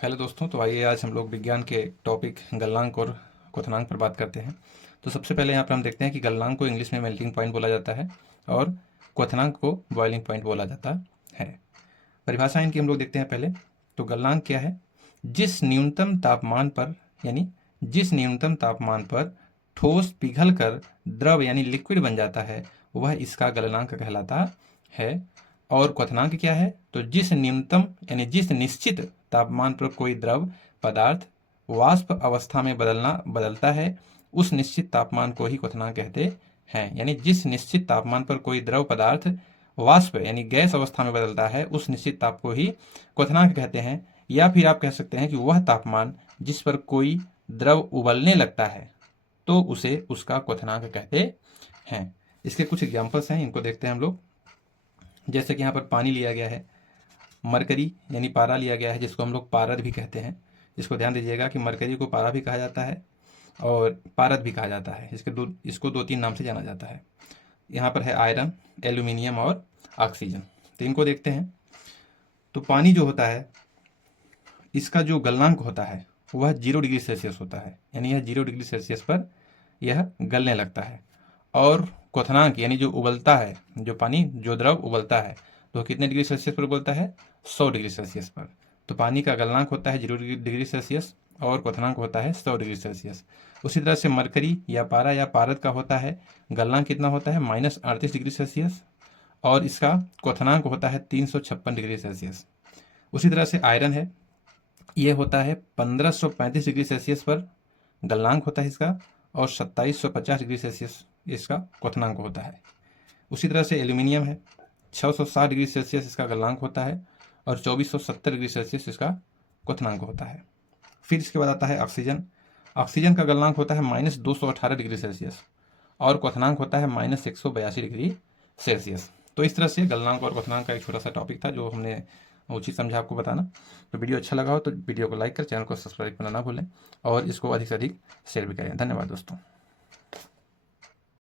Hello दोस्तों, तो आइए आज हम लोग विज्ञान के टॉपिक गलनांक और क्वथनांक पर बात करते हैं। तो सबसे पहले यहाँ पर हम देखते हैं कि गलनांक को इंग्लिश में मेल्टिंग पॉइंट बोला जाता है और क्वथनांक को बॉइलिंग पॉइंट बोला जाता है। परिभाषा इनकी हम लोग देखते हैं पहले। तो गलनांक क्या है? जिस न्यूनतम तापमान पर जिस न्यूनतम तापमान पर ठोस पिघल कर द्रव यानी लिक्विड बन जाता है वह इसका गलनांक कहलाता है। और क्वथनांक क्या है? तो जिस न्यूनतम जिस निश्चित तापमान पर कोई द्रव पदार्थ वाष्प अवस्था में बदलता है उस निश्चित तापमान को ही क्वथनांक कहते हैं। यानी जिस निश्चित तापमान पर कोई द्रव पदार्थ वाष्प यानी गैस अवस्था में बदलता है उस निश्चित ताप को ही क्वथनांक कहते हैं। या फिर आप कह सकते हैं कि वह तापमान जिस पर कोई द्रव उबलने लगता है तो उसे उसका क्वथनांक कहते हैं। इसके कुछ एग्जाम्पल्स हैं, इनको देखते हैं हम लोग। जैसे कि यहाँ पर पानी लिया गया है, मरकरी यानी पारा लिया गया है जिसको हम लोग पारद भी कहते हैं। इसको ध्यान दीजिएगा कि मरकरी को पारा भी कहा जाता है और पारद भी कहा जाता है। इसको दो तीन नाम से जाना जाता है। यहाँ पर है आयरन, एल्यूमिनियम और ऑक्सीजन। तो इनको देखते हैं। तो पानी जो होता है इसका जो गलनांक होता है वह 0 डिग्री सेल्सियस होता है, यानी यह 0 डिग्री सेल्सियस पर यह गलने लगता है। और क्वथनांक यानी जो उबलता है, जो द्रव उबलता है तो कितने डिग्री सेल्सियस पर उबलता है? 100 डिग्री सेल्सियस पर। तो पानी का गलनांक होता है 0 डिग्री सेल्सियस और क्वथनांक होता है 100 डिग्री सेल्सियस। उसी तरह से मरकरी या पारा या पारद का होता है गलनांक कितना होता है? -38 डिग्री सेल्सियस और इसका क्वथनांक होता है 356 डिग्री सेल्सियस। उसी तरह से आयरन है, ये होता है 1535 डिग्री सेल्सियस पर गलनांक होता है इसका और 2750 डिग्री सेल्सियस इसका क्वथनांक होता है। उसी तरह से एल्यूमिनियम है, 660 डिग्री सेल्सियस इसका गलनांक होता है और 2470 डिग्री सेल्सियस इसका क्वथनांक होता है। फिर इसके बाद आता है ऑक्सीजन। ऑक्सीजन का गलनांक होता है -218 डिग्री सेल्सियस और क्वथनांक होता है -182 डिग्री सेल्सियस। तो इस तरह से गलनांक और क्वथनांक का एक छोटा सा टॉपिक था जो हमने उचित समझा आपको बताना। तो वीडियो अच्छा लगा हो तो वीडियो को लाइक कर, चैनल को सब्सक्राइब करना ना भूलें और इसको अधिक से अधिक शेयर भी करें। धन्यवाद दोस्तों।